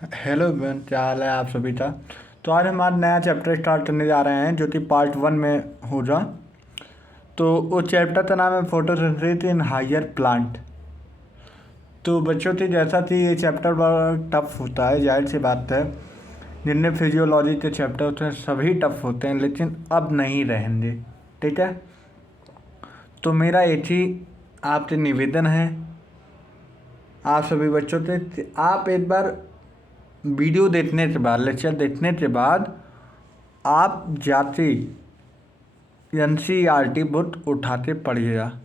Hello everyone, क्या हाल है आप सभी का। तो आज हमारा नया चैप्टर स्टार्ट करने जा रहे हैं जो कि पार्ट 1 में होगा। तो वो चैप्टर का नाम है फोटोसिंथेसिस इन हायर प्लांट। तो बच्चों की जैसा कि ये चैप्टर बड़ा टफ होता है, जाहिर सी बात है। जितने फिजियोलॉजी के चैप्टर होते हैं सभी टफ होते हैं, लेकिन अब नहीं रहेंगे। ठीक है। तो मेरा एक ही आपसे निवेदन है आप सभी बच्चों से कि आप एक बार वीडियो देखने के बाद, लेक्चर देखने के बाद आप जाके NCERT बुक उठा के पढ़िएगा।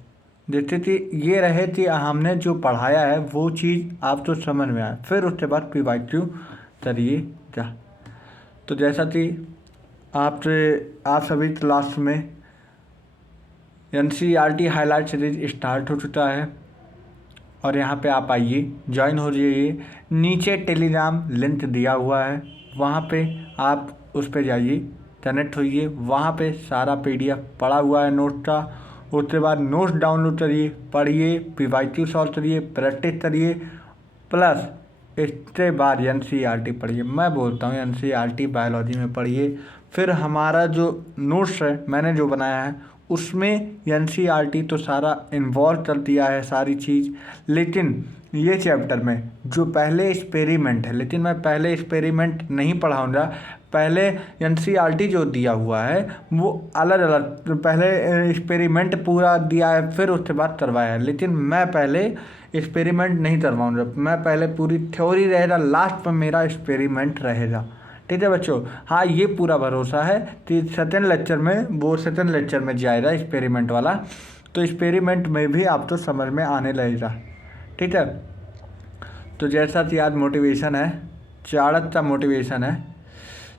जैसे कि ये रहे कि हमने जो पढ़ाया है वो चीज़ आप तो समझ में आए, फिर उसके बाद PYQ करिएगा। तो जैसा कि आप सभी क्लास में NCERT हाईलाइट सीरीज स्टार्ट हो चुका है और यहाँ पे आप आइए, ज्वाइन हो जाइए। नीचे टेलीग्राम लिंक दिया हुआ है, वहाँ पे आप उस पर जाइए, कनेक्ट होइए। वहाँ पे सारा PDF पड़ा हुआ है नोट का। उसके बाद नोट्स डाउनलोड करिए, पढ़िए, PYQ सॉल्व करिए, प्रैक्टिस करिए, प्लस इसके बाद NCERT पढ़िए। मैं बोलता हूँ NCERT बायोलॉजी में पढ़िए। फिर हमारा जो नोट्स है मैंने जो बनाया है उसमें NCERT तो सारा इन्वॉल्व कर दिया है सारी चीज़। लेकिन ये चैप्टर में जो पहले एक्सपेरिमेंट है, लेकिन मैं पहले एक्सपेरिमेंट नहीं पढ़ाऊँगा। पहले NCERT जो दिया हुआ है वो अलग अलग, पहले एक्सपेरिमेंट पूरा दिया है फिर उसके बाद करवाया है, लेकिन मैं पहले एक्सपेरिमेंट नहीं करवाऊँगा। मैं पहले पूरी थ्योरी रहेगा, लास्ट में मेरा एक्सपेरिमेंट रहेगा। ठीक है बच्चों। हाँ, ये पूरा भरोसा है कि सेकंड लेक्चर में जाएगा एक्सपेरिमेंट वाला, तो एक्सपेरिमेंट में भी आप तो समझ में आने लगेगा। ठीक है। तो जैसा कि आज मोटिवेशन है, चाणक्य का मोटिवेशन है,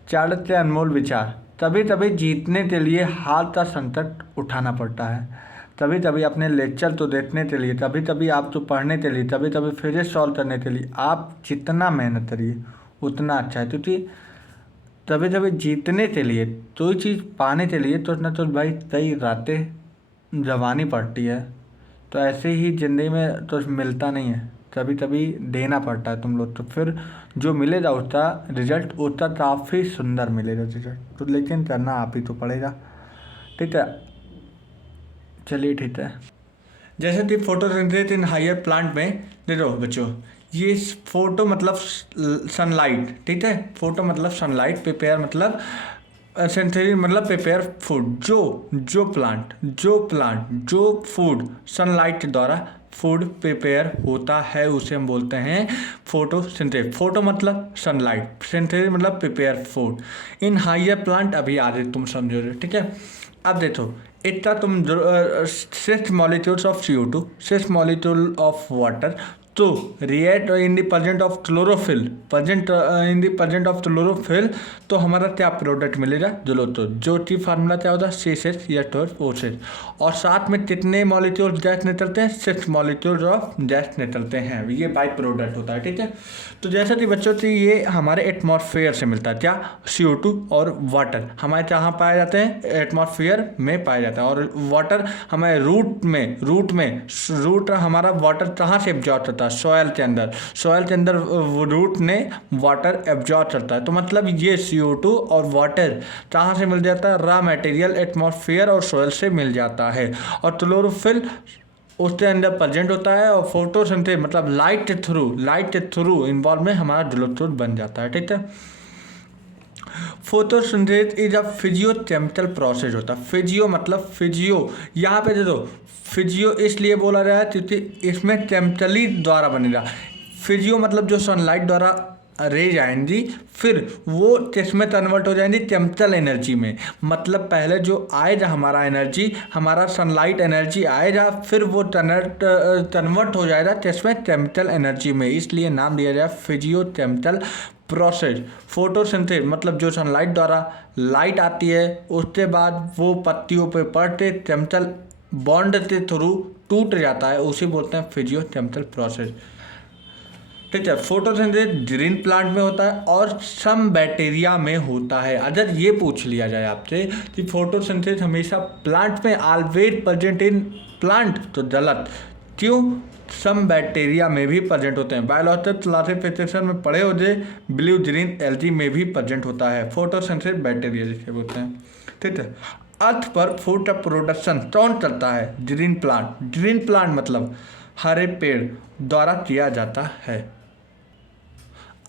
चाणक्य के अनमोल विचार। तभी तभी जीतने के लिए हार का संकट उठाना पड़ता है। तभी तभी अपने लेक्चर तो देखने के लिए, तभी तभी आप तो पढ़ने के लिए, तभी तभी फिजिक्स सॉल्व करने के लिए आप जितना मेहनत करिए उतना अच्छा है। क्योंकि तभी तभी जीतने के लिए, कोई चीज़ पाने के लिए तो ना तो भाई कई रातें जवानी पड़ती है। तो ऐसे ही ज़िंदगी में तो मिलता नहीं है, कभी कभी देना पड़ता है तुम लोग। तो फिर जो मिलेगा उसका रिजल्ट उसका काफ़ी सुंदर मिलेगा रिजल्ट। तो लेकिन करना आप ही तो पड़ेगा। ठीक है, चलिए ठीक है। जैसे कि फोटोसिंथेसिस इन हायर प्लांट में देखो बच्चों, ये फोटो मतलब सनलाइट। ठीक है, फोटो मतलब सनलाइट, प्रिपेयर मतलब सिंथेसिस मतलब प्रिपेयर फूड। जो फूड सनलाइट के द्वारा फूड प्रिपेयर होता है उसे हम बोलते हैं फोटोसिंथेसिस। फोटो मतलब सनलाइट, सिंथेसिस मतलब prepare food in higher plant. अभी आगे तुम समझोगे। ठीक है। अब देखो, इतना तुम 6 molecules of CO2, 6 molecule of water तो react in the present of chlorophyll, in the present of chlorophyll. तो हमारा क्या प्रोडक्ट मिलेगा? जो टी फार्मूला क्या होता है? C6H12O6। और साथ में कितने मॉलिक्यूल गैस निकलते हैं? 6 molecules ऑफ गैस निकलते हैं। ये बाई प्रोडक्ट होता है। ठीक है। तो जैसा कि बच्चों से ये हमारे एटमॉस्फेयर से मिलता है। क्या? CO2 और वाटर हमारे कहाँ पाए जाते हैं? एटमॉस्फेयर में पाया जाता है। और वाटर हमारे रूट हमारा वाटर कहाँ से एब्जॉर्ब करता है? सॉयल के अंदर रूट ने वाटर एब्जॉर्ब करता है। तो मतलब ये CO2 और वाटर कहाँ से मिल जाता है? रॉ मटेरियल एटमॉस्फेयर और सॉयल से मिल जाता है। और क्लोरोफिल उसके अंदर प्रेजेंट होता है। और फोटोसिंथेसिस मतलब लाइट के थ्रू इन्वॉल्व में हमारा ग्लूकोज बन जाता है। ठीक है। Photosynthesis is a physiochemical process होता है। फिजियो मतलब फिजियो, यहाँ पे देखो फिजियो इसलिए बोला गया है क्योंकि इसमें केमिकली द्वारा बनेगा। फिजियो मतलब जो सनलाइट द्वारा रेज आएंगी फिर वो किसमें कन्वर्ट हो जाएंगी? केमिकल एनर्जी में। मतलब पहले जो आएगा हमारा एनर्जी, हमारा सनलाइट एनर्जी आएगा, फिर वो कन्वर्ट हो जाएगा किसमें? केमिकल एनर्जी में। इसलिए नाम दिया जाए फिजियो केमिकल प्रोसेस। फोटोसिंथेसिस मतलब जो सनलाइट द्वारा लाइट आती है उसके बाद वो पत्तियों पे पड़ते केमिकल बॉन्ड के थ्रू टूट जाता है, उसे बोलते हैं फिजियो केमिकल प्रोसेस। ठीक है। फोटोसिंथेसिस ग्रीन प्लांट में होता है और सम बैक्टीरिया में होता है। अगर ये पूछ लिया जाए आपसे कि फोटोसिंथेसिस हमेशा प्लांट में ऑलवेज प्रेजेंट इन प्लांट, तो गलत। क्यों? सम बैक्टीरिया में भी प्रेजेंट होते हैं। बायोलॉजिकल क्लासिफिकेशन में पढ़े हो जे ब्लू ग्रीन एल्गी में भी प्रेजेंट होता है फोटोसिंथेसिस बैक्टीरिया जिसे बोलते हैं। ठीक है, अर्थ पर फूड का प्रोडक्शन कौन करता है? Green plant. ग्रीन प्लांट मतलब हरे पेड़ द्वारा किया जाता है।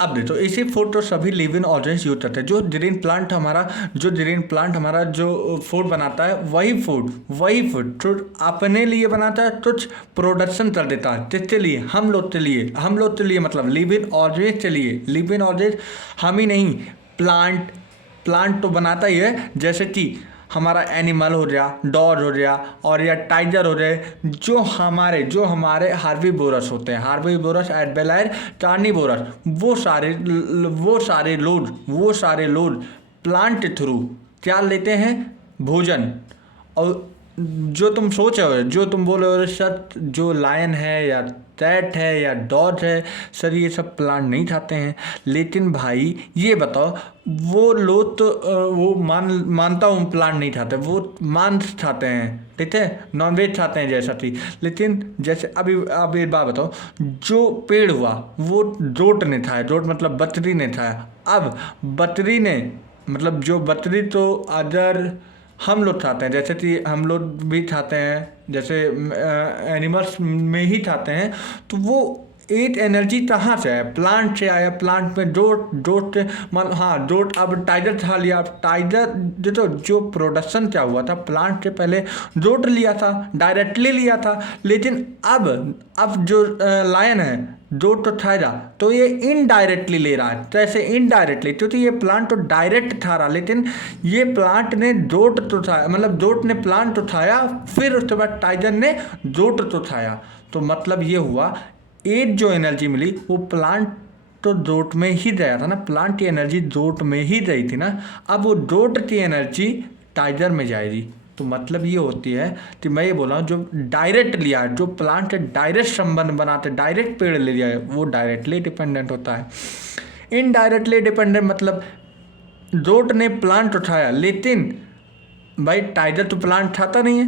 अब देखो इसी फूड तो सभी लिविंग ऑर्गेनिज्म यूज करते हैं। जो ग्रीन प्लांट हमारा जो फूड बनाता है वही फूड तो अपने लिए बनाता है, कुछ प्रोडक्शन कर देता है जिसके लिए हम लोग के लिए मतलब लिविंग ऑर्गेनिज्म के लिए। लिविंग ऑर्गेनिज्म हम ही नहीं, प्लांट तो बनाता ही है, जैसे कि हमारा एनिमल हो गया, डॉग हो गया और या टाइगर हो गए, जो हमारे हार्बीवोरस होते हैं, herbivorous as well as carnivorous, वो सारे लोग प्लांट के थ्रू क्या लेते हैं? भोजन। और जो तुम सोच रहे हो, जो तुम बोल रहे हो सर जो लायन है या कैट है या डॉग है सर ये सब प्लांट नहीं खाते हैं, लेकिन भाई ये बताओ वो लोग तो वो मानता हूँ प्लांट नहीं खाते, वो मांस खाते हैं, ठीक है, नॉनवेज खाते हैं जैसा थी। लेकिन जैसे अभी एक बात बताओ, जो पेड़ हुआ वो जोट ने खाया, जोट मतलब बकरी ने खाया। अब बकरी ने मतलब जो बकरी तो अदर हम लोग खाते हैं, जैसे कि हम लोग भी खाते हैं, जैसे एनिमल्स में ही खाते हैं, तो वो एक एनर्जी कहाँ से आया? प्लांट से आया। प्लांट में डोट हाँ डोट। अब टाइगर खा लिया, अब टाइगर जो प्रोडक्शन क्या हुआ था प्लांट से पहले डोट लिया था, डायरेक्टली लिया था, लेकिन अब जो लायन है डोट तो खाएगा तो ये इनडायरेक्टली ले रहा है। कैसे इनडायरेक्टली? क्योंकि ये प्लांट तो डायरेक्ट खा रहा, लेकिन ये प्लांट ने डोट तो खाया, मतलब डोट ने प्लांट तो खाया, फिर उसके बाद टाइगर ने डोट तो खाया। तो मतलब ये हुआ एक जो एनर्जी मिली वो प्लांट तो डोट में ही गया था ना, प्लांट की एनर्जी डोट में ही गई थी ना, अब वो डोट की एनर्जी टाइगर में जाएगी। तो मतलब ये होती है कि मैं ये बोल रहा हूँ जो डायरेक्ट लिया है, जो प्लांट से डायरेक्ट संबंध बनाते, डायरेक्ट पेड़ ले लिया है, वो डायरेक्टली डिपेंडेंट होता है। इनडायरेक्टली डिपेंडेंट मतलब डोट ने प्लांट उठाया, लेकिन भाई टाइगर तो प्लांट खाता नहीं है,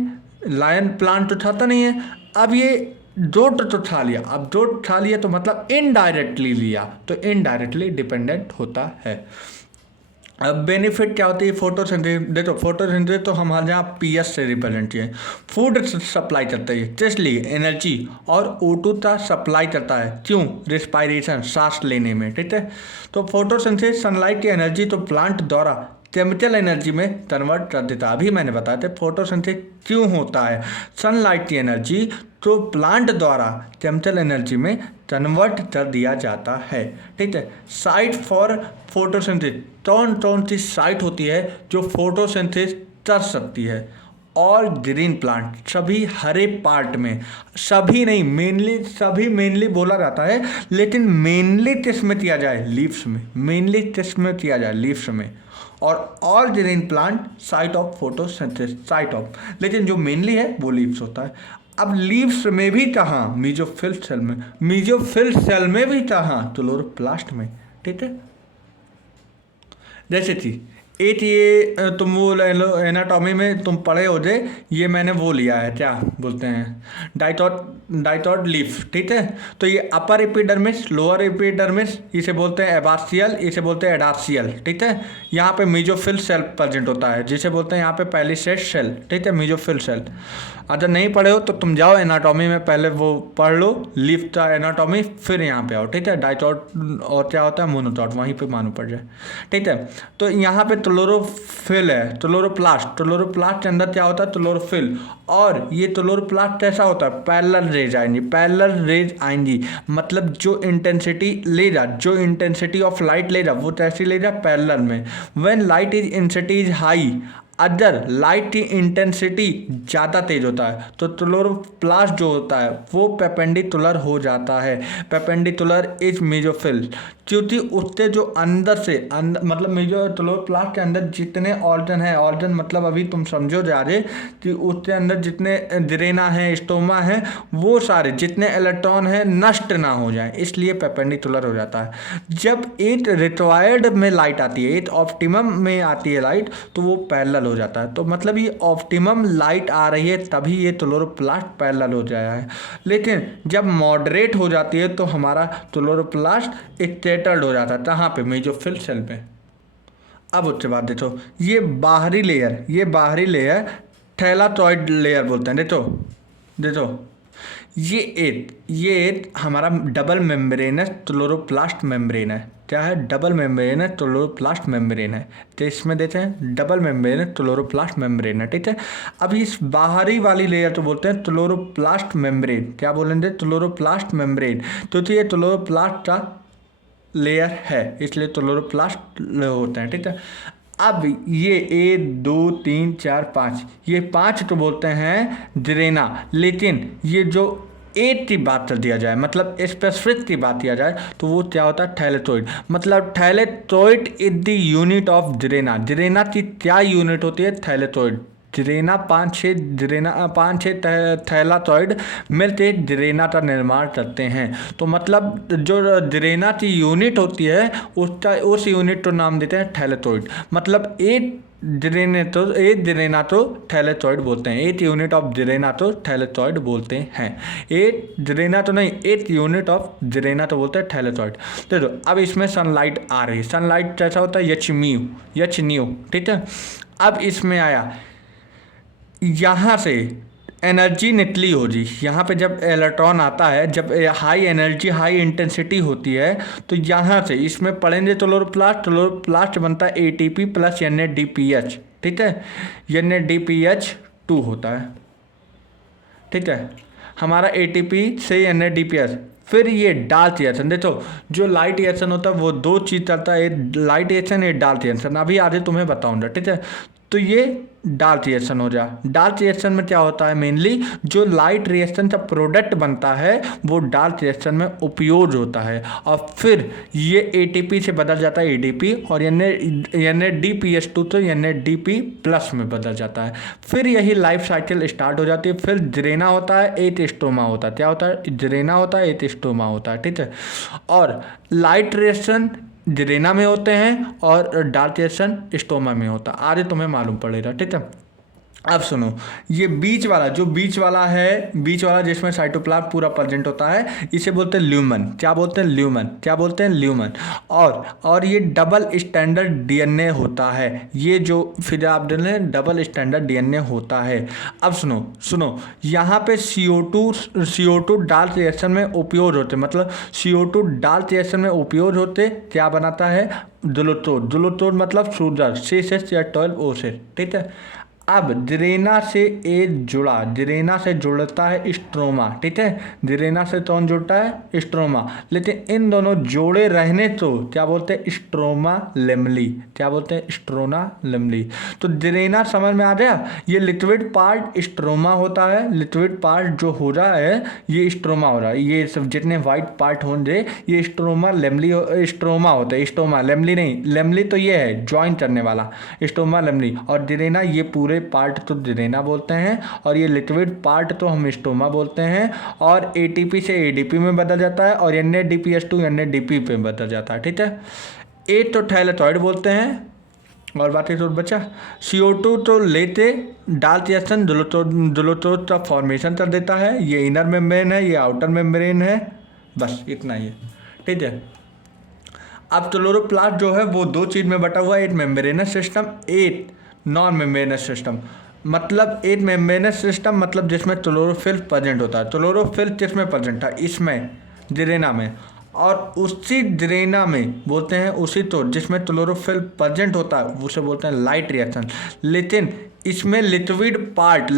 लायन प्लांट उठाता नहीं है, अब ये डोट तो खा लिया, अब डोट खा लिया तो मतलब इनडायरेक्टली लिया, तो इनडायरेक्टली डिपेंडेंट होता है। अब बेनिफिट क्या होती है फोटोसिंथेसिस? देखो फोटोसिंथेसिस तो हमारे यहाँ पीएस से रिप्रेजेंट है, फूड सप्लाई करता है, इसलिए एनर्जी और O2 का सप्लाई करता है। क्यों? रिस्पायरेशन, सांस लेने में, ठीक है। तो फोटोसिंथेसिस सनलाइट की एनर्जी तो प्लांट द्वारा केमिकल एनर्जी में कन्वर्ट कर देता है। अभी मैंने बताया था फोटोसिंथेसिस क्यों होता है, सनलाइट की एनर्जी तो प्लांट द्वारा केमिकल एनर्जी में कन्वर्ट कर दिया जाता है, ठीक है। साइट फॉर फोटोसिंथेसिस, कौन सी साइट होती है जो फोटोसिंथेसिस कर सकती है? और ग्रीन प्लांट, सभी हरे पार्ट में, सभी नहीं मेनली बोला जाता है, लेकिन मेनली किस में किया जाए? लीव्स में, मेनली किस में किया जाए? लीव्स में। और all green plant site of photosynthesis, site of, लेकिन जो मेनली है वो लीव्स होता है। अब लीव्स में भी कहाँ? मीजोफिल सेल में, मीजोफिल सेल में भी कहाँ? क्लोरोप्लास्ट में, ठीक है। जैसे कि एक ये तुम वो ले लो, एनाटॉमी में तुम पढ़े हो जे, ये मैंने वो लिया है, क्या बोलते हैं, डाइटॉट लीफ, ठीक है। तो ये अपर एपिडर्मिस, लोअर एपिडर्मिस, इसे बोलते हैं एबासियल, इसे बोलते हैं एडासियल, ठीक है। यहाँ पे मीजोफिल सेल प्रेजेंट होता है, जिसे बोलते हैं यहाँ पे पैलिसेड सेल, ठीक है, मीजोफिल सेल। अगर नहीं पढ़े हो तो तुम जाओ एनाटॉमी में पहले वो पढ़ लो, लीफ का एनाटॉमी, फिर यहाँ पे आओ, ठीक है। डाइटॉट और क्या होता है? मोनोटॉट, वहीं पे मालूम पड़ जाए, ठीक है। तो यहाँ पे क्लोरोफिल है, क्लोरोप्लास्ट के अंदर क्या होता है? क्लोरोफिल। और ये क्लोरोप्लास्ट कैसा होता है? पैरेलल रेज आएंगी, मतलब जो इंटेंसिटी ऑफ लाइट ले जा, वो कैसी ले जा? पैरेलल में। When light intensity is high, other light की इंटेंसिटी ज़्यादा तेज होता है, तो क्लोरोप्लास्ट जो होता है वो परपेंडिकुलर हो जाता है। परपेंडिकुलर इज मेजोफिल, क्योंकि उसके जो अंदर से मतलब क्लोरोप्लास्ट के अंदर जितने ऑर्गन है, ऑर्गन मतलब अभी तुम समझो जा रहे कि उसके अंदर जितने ड्रेना है, स्टोमा है, वो सारे जितने इलेक्ट्रॉन है नष्ट ना हो जाए, इसलिए परपेंडिकुलर हो जाता है। जब 8 रिक्वायर्ड में लाइट आती है, 8 ऑप्टिमम में आती है लाइट, तो वो पैरेलल हो जाता है। तो मतलब ये ऑप्टिमम लाइट आ रही है तभी ये क्लोरोप्लास्ट पैरेलल हो जाया है। लेकिन जब मॉडरेट हो जाती है तो हमारा क्लोरोप्लास्ट स्कैटर्ड हो जाता है। कहाँ पे? मेसोफिल सेल पे। अब उसके बाद देखो ये बाहरी लेयर थैलाकॉइड लेयर बोलते हैं। देखो देखो ये हमारा डबल मेम्ब्रेनस क्लोरोप्लास्ट मेम्ब्रेन है। क्या है? डबल मेम्ब्रेनस क्लोरोप्लास्ट मेम्ब्रेन है। तो इसमें देते हैं डबल मेम्ब्रेनस क्लोरोप्लास्ट मेम्ब्रेन है, ठीक है। अब इस बाहरी वाली लेयर तो बोलते हैं क्लोरोप्लास्ट मेम्ब्रेन। क्या बोलेंगे? Chloroplast membrane. तो ये क्लोरोप्लास्ट का लेयर है, इसलिए क्लोरोप्लास्ट होते हैं, ठीक है। अब ये 1 2 3 4 5 ये 5 तो बोलते हैं ड्रेना। लेकिन ये जो एट की बात कर दिया जाए, मतलब स्पेसिफिक की बात किया जाए, तो वो क्या होता है? थैलेटॉइड। मतलब थैलेटॉइड इज द यूनिट ऑफ ड्रेना। ड्रेना की क्या यूनिट होती है? थैलेटॉइड। ड्रेना 5-6 थैलाकॉइड मिलके ड्रेना का निर्माण करते हैं। तो मतलब जो ड्रेना की यूनिट होती है उस यूनिट को नाम देते हैं थैलेटॉइड। मतलब एक ड्रेना तो थैलेटॉइड बोलते हैं। एक यूनिट ऑफ ड्रेना तो थैलेटॉइड बोलते हैं। एक ड्रेना तो नहीं, एक यूनिट ऑफ ड्रेना तो बोलते हैं थैलेटॉइड। देखो अब इसमें सनलाइट आ रही है। सनलाइट कैसा होता है? एच न्यू, ठीक है। अब इसमें आया, यहाँ से एनर्जी निकली होगी। यहाँ पे जब इलेक्ट्रॉन आता है, जब हाई एनर्जी हाई इंटेंसिटी होती है, तो यहाँ से इसमें पढ़ेंगे क्लोरोप्लास्ट बनता है एटीपी प्लस NADPH, ठीक है। NADPH2 होता है, ठीक है। हमारा ATP से NADPH, फिर ये डार्क रिएक्शन। देखो जो लाइट रिएक्शन होता है वो दो चीज़ करता है, एक लाइट रिएक्शन एक डार्क रिएक्शन। अभी आगे तुम्हें बताऊंगा, ठीक है। तो ये डार्क रिएक्शन हो जा। डार्क रिएक्शन में क्या होता है? मेनली जो लाइट रिएक्शन का प्रोडक्ट बनता है वो डार्क रिएक्शन में उपयोग होता है, और फिर ये ATP से बदल जाता है ADP, और NADPH2 तो NADP प्लस में बदल जाता है। फिर यही लाइफ साइकिल स्टार्ट हो जाती है। फिर ड्रेना होता है, एक स्टोमा होता है। क्या होता है? ड्रेना होता है, एक स्टोमा होता है, ठीक है। और लाइट रिएक्शन ड्रेना में होते हैं और डार्क रिएक्शन स्टोमा में होता है। आगे तुम्हें मालूम पड़ेगा, ठीक है। अब सुनो, ये बीच वाला जिसमें साइटोप्लाज्म पूरा प्रेजेंट होता है, इसे बोलते हैं ल्यूमन। क्या बोलते हैं? ल्यूमन। और ये डबल स्टैंडर्ड DNA होता है। ये जो फिर आप डबल स्टैंडर्ड DNA होता है। अब सुनो यहाँ पे CO2 डार्क रिएक्शन में उपयोग होते, मतलब CO2 डार्क रिएक्शन में उपयोग होते क्या बनाता है? दुलोतोर मतलब शुगर C6H12O से, ठीक है। अब ड्रेना से जुड़ता है स्ट्रोमा, ठीक है। ड्रेना से कौन जुड़ता है? स्ट्रोमा। लेकिन इन दोनों जोड़े रहने तो क्या बोलते हैं? स्ट्रोमा लेमली। क्या बोलते हैं? स्ट्रोमा लेमली। तो ड्रेना समझ में आ गया। ये लिक्विड पार्ट स्ट्रोमा होता है। लिक्विड पार्ट जो हो रहा है ये स्ट्रोमा हो रहा है। ये सब जितने वाइट पार्ट होंगे ये स्ट्रोमा होता है। स्टोमा लेमली नहीं, लेमली तो ये है ज्वाइन करने वाला, स्टोमा लेमली। और ड्रेना ये पूरे पार्ट तो ड्रेना बोलते हैं, और ये लिक्विड पार्ट तो हम स्टोमा बोलते हैं। और ATP से ADP में बदल जाता है, और NADPH2 NADP पे बदल जाता है, ठीक है। ए तो थैलेटॉइड बोलते हैं, और बाकी तो बचा। CO2 तो लेते डार्क रिएक्शन दुलोतोर का फॉर्मेशन कर देता है। ये इनर मेम्ब्रेन है, ये आउटर मेम्ब्रेन है, बस इतना ही है, ठीक है। अब क्लोरोप्लास्ट जो है वो दो चीज़ में बटा हुआ है, एक मेम्ब्रेनस सिस्टम, एक नॉन मेम्ब्रेनस सिस्टम। मतलब एक मेम्ब्रेनस सिस्टम मतलब जिसमें क्लोरोफिल प्रेजेंट होता है। क्लोरोफिल किसमें प्रेजेंट था? इसमें ड्रेना में। और उसी ड्रेना में बोलते हैं उसी तो जिसमें क्लोरोफिल प्रेजेंट होता है उसे बोलते हैं लाइट रिएक्शन। लेकिन इसमें लिक्विड पार्ट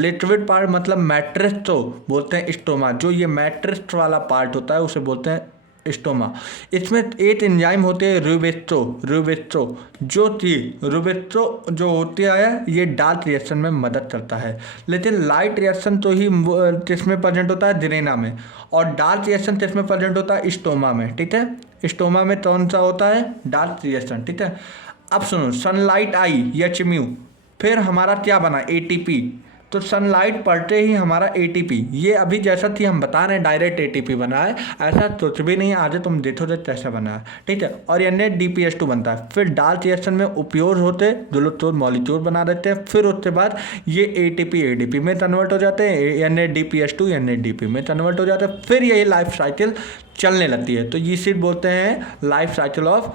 मतलब मैट्रिक्स तो बोलते हैं स्टोमा। जो ये मैट्रिक्स वाला पार्ट होता है उसे बोलते हैं स्टोमा। इसमें एक एंजाइम होते हैं रूबेस्ट्रो जो होती है ये डार्क रिएक्शन में मदद करता है। लेकिन लाइट रिएक्शन तो ही किसमें प्रेजेंट होता है? ड्रेना में। और डार्क रिएक्शन किसमें प्रेजेंट होता है? स्टोमा में, ठीक है। स्टोमा में कौन सा होता है? डार्क रिएक्शन, ठीक है। अब सुनो, सनलाइट आई HMU, फिर हमारा क्या बना? ATP, तो सनलाइट पड़ते ही हमारा एटीपी, ये अभी जैसा थी हम बता रहे हैं डायरेक्ट एटीपी बना है, ऐसा कुछ भी नहीं है, आगे तुम देखो तो कैसा बना है, ठीक है। और NADPH2 बनता है, फिर डार्क रिएक्शन में उपयोग होते जो मॉलिक्यूल बना देते हैं, फिर उसके बाद ये एटीपी ADP में कन्वर्ट हो जाते हैं, NADPH2 NADP में कन्वर्ट हो जाते हैं, फिर यही लाइफ साइकिल चलने लगती है। तो ये सिर्फ बोलते हैं लाइफ साइकिल ऑफ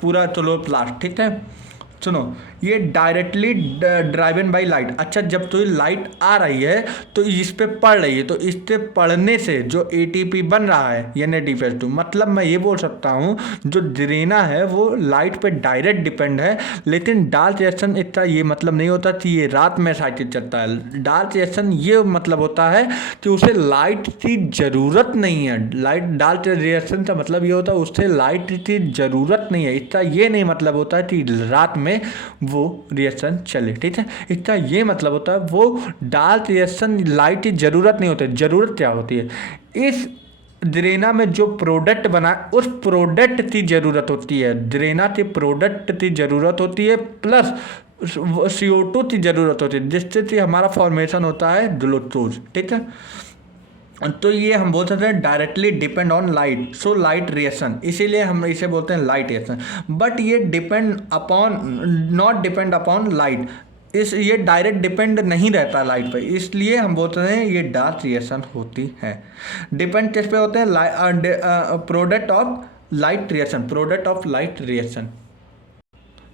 पूरा क्लोरोप्लास्ट, ठीक है। सुनो, ये डायरेक्टली ड्राइवन बाई लाइट। अच्छा, जब तो ये लाइट आ रही है तो इस पे पड़ रही है, तो इस पे पड़ने से जो एटीपी बन रहा है NADPH2, मतलब मैं ये बोल सकता हूँ जो ड्रेना है वो लाइट पे डायरेक्ट डिपेंड है, लेकिन डार्क रिएक्शन इतना ये मतलब नहीं होता कि ये रात में साइकिल चलता है। डार्क रिएक्शन ये मतलब होता है कि उसे लाइट की ज़रूरत नहीं है। डार्क रिएक्शन का मतलब ये होता है उससे लाइट की ज़रूरत नहीं है, इसका ये नहीं मतलब होता है कि रात में वो रिएक्शन चले, ठीक है। इसका ये मतलब होता है वो डार्क रिएक्शन लाइट की जरूरत नहीं होती। जरूरत क्या होती है, इस ड्रेना में जो प्रोडक्ट बना उस प्रोडक्ट की जरूरत होती है, ड्रेना के प्रोडक्ट की जरूरत होती है, प्लस CO2 की जरूरत होती है, जिससे कि हमारा फॉर्मेशन होता है ग्लूकोज, ठीक है। तो ये हम बोल सकते हैं directly depend on light, so light reaction, इसीलिए हम इसे बोलते हैं लाइट रिएक्शन। बट ये depend upon, not depend upon light, ये डायरेक्ट डिपेंड नहीं रहता लाइट पर, इसलिए हम बोलते हैं ये डार्क रिएक्शन होती है। डिपेंड किस पे होते हैं, product of light reaction, product of light reaction.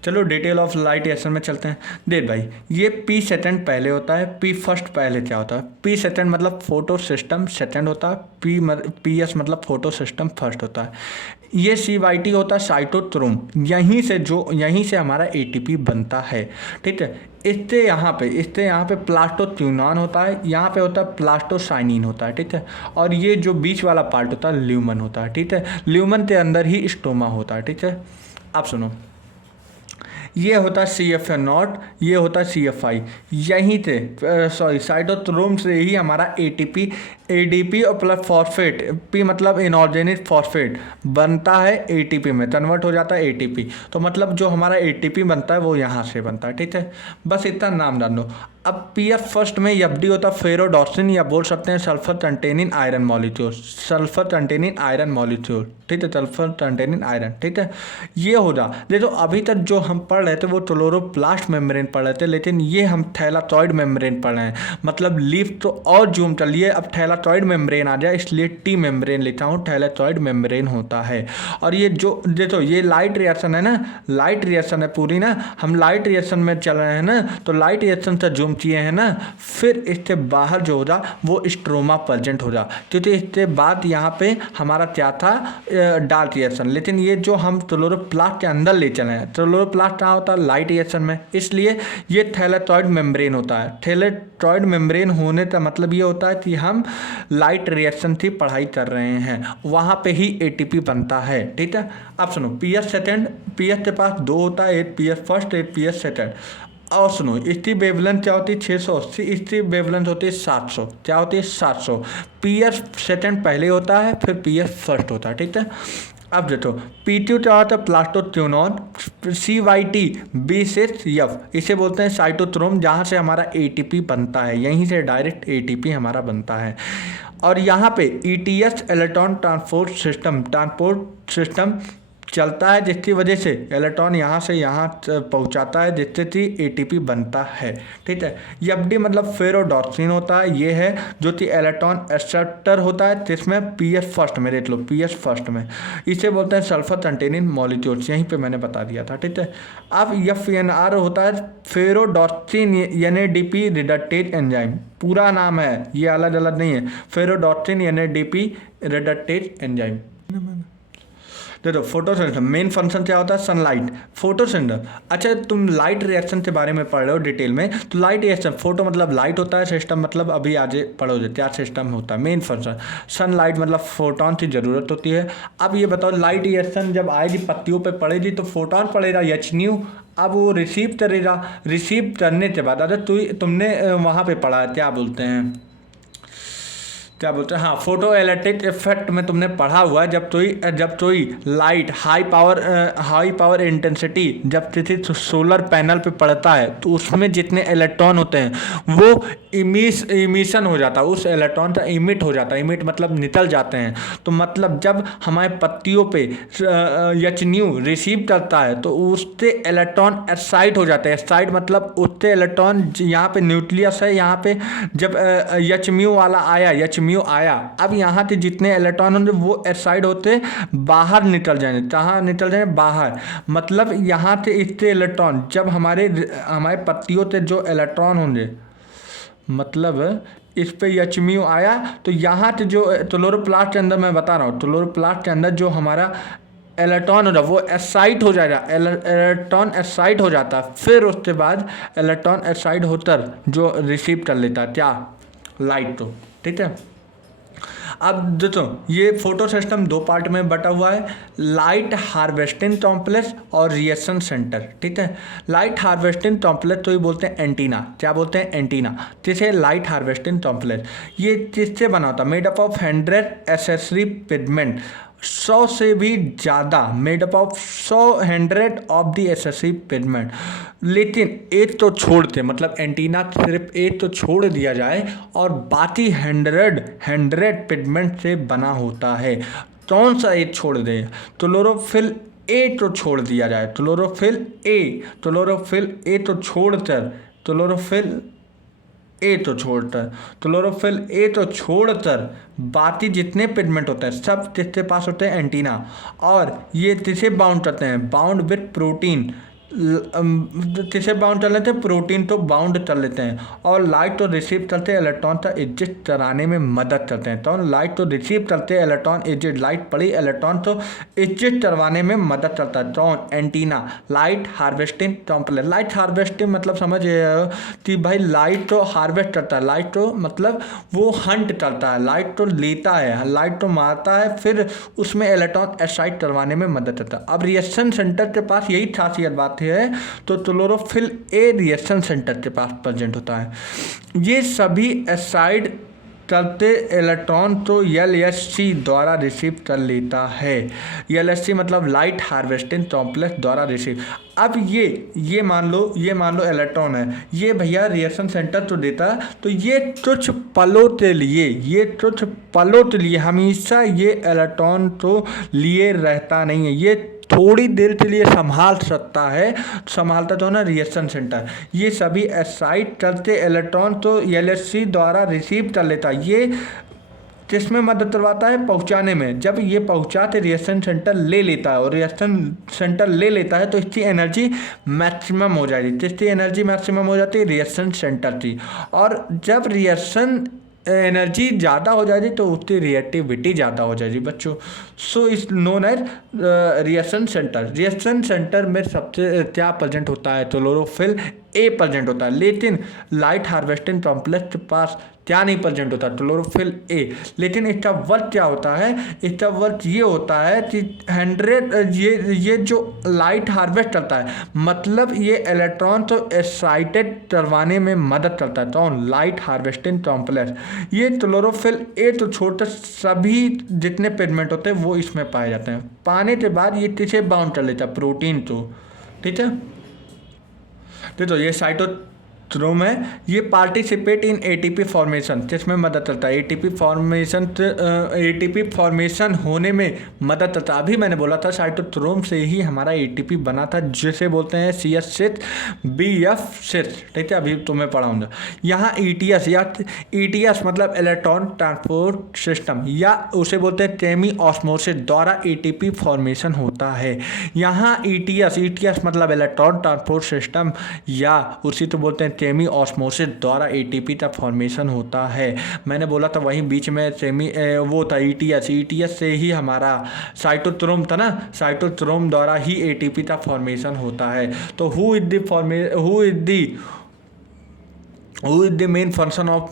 चलो डिटेल ऑफ लाइट रिएक्शन में चलते हैं। देख भाई, ये P सेकेंड पहले होता है, P फर्स्ट पहले क्या होता है, P सेकेंड मतलब फोटो सिस्टम सेकेंड होता है, PS मतलब फोटो सिस्टम फर्स्ट होता है। ये CYT होता है साइटोक्रोम, यहीं से हमारा ATP बनता है, ठीक है। इससे यहाँ पे प्लास्टोक्विनोन होता है, यहाँ पे होता है प्लास्टोसाइनिन होता है, ठीक है। और ये जो बीच वाला पार्ट होता है ल्यूमन होता है, ठीक है। ल्यूमन के अंदर ही स्टोमा होता है, ठीक है। अब सुनो, ये होता है CF0, ये होता है CFI, यहीं से साइटोक्रोम से ही हमारा ATP ADP और प्लस फॉस्फेट, P मतलब इनऑर्गेनिक फॉस्फेट बनता है, ATP में कन्वर्ट हो जाता है ATP। तो मतलब जो हमारा ATP बनता है वो यहाँ से बनता है, ठीक है। बस इतना नाम जान लो। अब PS फर्स्ट में FD होता है फेरोडॉक्सिन, या बोल सकते हैं sulphur containing iron molecule, sulphur containing iron molecule, ठीक है, सल्फर कंटेनिंग आयरन, ठीक है। ये होगा, देखो अभी तक जो हम पढ़ रहे थे वो क्लोरोप्लास्ट मेम्ब्रेन पढ़ रहे थे, लेकिन ये हम थैलाकॉइड मेम्ब्रेन पढ़ रहे हैं। मतलब लीफ तो और जूम चलिए, अब थैलाकॉइड मेम्ब्रेन आ जाए, इसलिए T मेम्ब्रेन लिखा हूँ, थैलाकॉइड मेम्ब्रेन होता है। और ये जो देखो ये लाइट रिएक्शन है ना, लाइट रिएक्शन है पूरी ना, हम लाइट रिएक्शन में चल रहे हैं ना, तो लाइट रिएक्शन से जूम किए हैं ना, फिर इसके बाहर जो होगा वो स्ट्रोमा प्रेजेंट होगा, क्योंकि इसके बाद यहाँ पे हमारा क्या था, डार्क रिएक्शन। लेकिन ये जो हम क्लोरोप्लास्ट के अंदर ले चले हैं, क्लोरोप्लास्ट कहाँ होता है, लाइट रिएक्शन में, इसलिए ये थैलेटॉइड मेम्ब्रेन होता है। थैलेटॉइड मेम्ब्रेन होने का मतलब ये होता है कि हम लाइट रिएक्शन की पढ़ाई कर रहे हैं, वहाँ पे ही ATP बनता है, ठीक है। अब सुनो, PS सेकेंड, PS के पास दो होता है, एक PS फर्स्ट एक PS सेकेंड। और सुनो, इसकी वेवलेंथ क्या होती है 680, इसकी वेवलेंथ होती है 700, क्या होती है 700। PS सेकेंड पहले होता है, फिर PS फर्स्ट होता है, ठीक है। अब देखो P2 क्या होता है, प्लास्टोक्विनोन, CYT B6F, इसे बोलते हैं साइटोक्रोम, जहाँ से हमारा ATP बनता है, यहीं से डायरेक्ट ATP हमारा बनता है। और यहाँ पे ETS इलेक्ट्रॉन ट्रांसपोर्ट सिस्टम चलता है, जिसकी वजह से इलेक्ट्रॉन यहाँ से यहाँ पहुँचाता है, जिससे कि ATP बनता है, ठीक है। FD मतलब फेरोडॉक्सिन होता है, ये है जो कि इलेक्ट्रॉन एक्सेप्टर होता है, जिसमें PS फर्स्ट में, देख लो PS फर्स्ट में, इसे बोलते हैं सल्फर कंटेनिंग मॉलिक्यूल्स, यहीं पे मैंने बता दिया था, ठीक है। अब FNR होता है फेरोडॉक्सिन NADP रिडक्टेज एंजाइम, पूरा नाम है, ये अलग अलग नहीं है, फेरोडॉक्सिन NADP रिडक्टेज एंजाइम। देखो फोटोसिंथेसिस मेन फंक्शन क्या होता है, सनलाइट, फोटोसिंथेसिस। अच्छा, तुम लाइट रिएक्शन के बारे में पढ़ रहे हो डिटेल में, तो लाइट रिएक्शन, फोटो मतलब लाइट होता है, सिस्टम मतलब अभी आगे पढ़ोगे क्या सिस्टम होता है, मेन फंक्शन सनलाइट मतलब फोटोन की ज़रूरत होती है। अब ये बताओ, लाइट रिएक्शन जब आएगी पत्तियों पर पड़ेगी तो फोटोन पड़ेगा H, अब वो रिसीव करेगा, रिसीव करने के बाद, अगर तुमने वहाँ पर पढ़ा है क्या बोलते हैं, क्या बोलते हैं, हाँ, फोटो इलेक्ट्रिक इफेक्ट में तुमने पढ़ा हुआ है। जब कोई लाइट हाई पावर इंटेंसिटी जब किसी सोलर पैनल पे पड़ता है तो उसमें जितने इलेक्ट्रॉन होते हैं वो इमिशन हो जाता है, उस इलेक्ट्रॉन का इमिट हो जाता है। इमिट मतलब निकल जाते हैं। तो मतलब जब हमारे पत्तियों पे एच न्यू रिसीव करता है तो उससे इलेक्ट्रॉन एक्साइट हो जाते हैं। एक्साइट मतलब उससे इलेक्ट्रॉन, यहाँ पे न्यूक्लियस है, यहाँ पे जब एच म्यू वाला आया, एच म्यू आया, अब यहाँ से जितने इलेक्ट्रॉन होंगे वो एक्साइट होते बाहर निकल जाएंगे। कहाँ निकल जाएंगे? बाहर। मतलब यहाँ से इससे इलेक्ट्रॉन जब हमारे पत्तियों से जो इलेक्ट्रॉन होंगे, मतलब इस पे एच म्यू आया तो यहाँ से जो क्लोरोप्लास्ट के अंदर, मैं बता रहा हूँ, क्लोरोप्लास्ट के अंदर जो हमारा इलेक्ट्रॉन हो रहा वो एक्साइट हो जाएगा, इलेक्ट्रॉन एक्साइट हो जाता है। फिर उसके बाद इलेक्ट्रॉन एक्साइट होकर जो रिसीव कर लेता है क्या? लाइट को। ठीक है, अब देखो ये फोटो सिस्टम दो पार्ट में बटा हुआ है, लाइट हार्वेस्टिंग कॉम्प्लेक्स और रिएक्शन सेंटर। ठीक है, लाइट हार्वेस्टिंग कॉम्प्लेक्स तो ये बोलते हैं एंटीना। क्या बोलते हैं? एंटीना। जैसे लाइट हार्वेस्टिंग कॉम्प्लेक्स ये किससे बना होता है? Made up of 100 accessory pigment, 100 से भी ज़्यादा, made up of 100 of the accessory pigment. लेकिन एक तो छोड़ते, मतलब एंटीना सिर्फ एक तो छोड़ दिया जाए और बाकी 100 पिगमेंट से बना होता है। कौन सा एक छोड़ दे? क्लोरोफिल ए तो छोड़ दिया जाए, क्लोरोफिल ए तो छोड़कर, क्लोरोफिल ए तो छोड़कर बाकी जितने पिगमेंट होते हैं सब किसके पास होते हैं? एंटीना। और ये किसे बाउंड करते हैं? Bound with protein. किसे बाउंड कर लेते हैं? प्रोटीन तो बाउंड कर लेते हैं। और लाइट तो रिसीव करते हैं, इलेक्ट्रॉन का एग्जिट कराने में मदद करते हैं। तो लाइट तो रिसीव करते हैं, इलेक्ट्रॉन एग्जिट, लाइट पड़ी, इलेक्ट्रॉन तो एग्जिट करवाने में मदद करता है। तो antenna, light harvesting complex. Light harvesting मतलब समझ कि भाई लाइट तो हार्वेस्ट करता है, लाइट तो मतलब वो हंट करता है, लाइट तो लेता है, लाइट तो मारता है, फिर उसमें इलेक्ट्रॉन एक्साइट करवाने में मदद करता है। अब रिएक्शन सेंटर के पास यही खासियत बात है, तो क्लोरोफिल ए रिएक्शन सेंटर के पास प्रेजेंट होता है। ये सभी एक्साइड करते इलेक्ट्रॉन तो LHC द्वारा रिसीव कर लेता है। LHC मतलब लाइट हार्वेस्टिंग कॉम्प्लेक्स द्वारा रिसीव। अब ये मान लो इलेक्ट्रॉन है, ये भैया रिएक्शन सेंटर तो देता, तो ये कुछ पलों के लिए हमेशा ये इलेक्ट्रॉन तो लिए रहता नहीं है, ये थोड़ी देर के लिए संभालता तो ना रिएक्शन सेंटर। ये सभी एक्साइट करते इलेक्ट्रॉन तो LHC द्वारा रिसीव कर लेता है। ये किसमें मदद करवाता है? पहुंचाने में। जब ये पहुंचाते रिएक्शन सेंटर ले लेता है, और रिएक्शन सेंटर ले लेता है तो इसकी एनर्जी मैक्सिमम हो जाएगी। किसकी एनर्जी मैक्सिमम हो जाती है? रिएक्शन सेंटर की। और जब रिएक्शन एनर्जी ज़्यादा हो जाएगी तो उसकी रिएक्टिविटी ज़्यादा हो जाएगी बच्चों। सो इस known as reaction centre. Reaction centre में सबसे क्या प्रेजेंट होता है? क्लोरोफिल ए प्रेजेंट होता है। लेकिन लाइट हार्वेस्टिंग कॉम्प्लेक्स के पास क्या नहीं प्रेजेंट होता? Chlorophyll A. लेकिन इसका वर्क क्या होता है? इसका वर्क ये होता है कि 100 ये जो लाइट हार्वेस्ट करता है, मतलब ये इलेक्ट्रॉन तो एक्साइटेड करवाने में मदद करता है। तो लाइट हार्वेस्टिंग कॉम्प्लेक्स ये क्लोरोफिल ए तो छोड़कर सभी जितने पिगमेंट होते हैं वो इसमें पाए जाते हैं। पाने के बाद ये किसे बाउंड कर लेता है? प्रोटीन तो। ठीक है, तो ये साइटोक्रोम है, ये पार्टिसिपेट इन ATP फॉर्मेशन। किसमें मदद करता है? ATP फॉर्मेशन होने में मदद करता है। अभी मैंने बोला था साइटोक्रोम से ही हमारा ATP बना था, जिसे बोलते हैं CH6BF6। ठीक है, अभी तुम्हें पढ़ाऊंगा। यहाँ ETS मतलब इलेक्ट्रॉन ट्रांसपोर्ट सिस्टम, या उसे बोलते हैं सेमी ऑस्मोसिस द्वारा ATP फॉर्मेशन होता है। यहाँ ETS मतलब इलेक्ट्रॉन ट्रांसपोर्ट सिस्टम, या उसी तो बोलते हैं सेमी ऑस्मोसिस द्वारा ATP का फॉर्मेशन होता है। मैंने बोला था वहीं बीच में वो था ETS से ही हमारा साइटोक्रोम था ना, साइटोक्रोम द्वारा ही ATP का फॉर्मेशन होता है। तो who is the main function of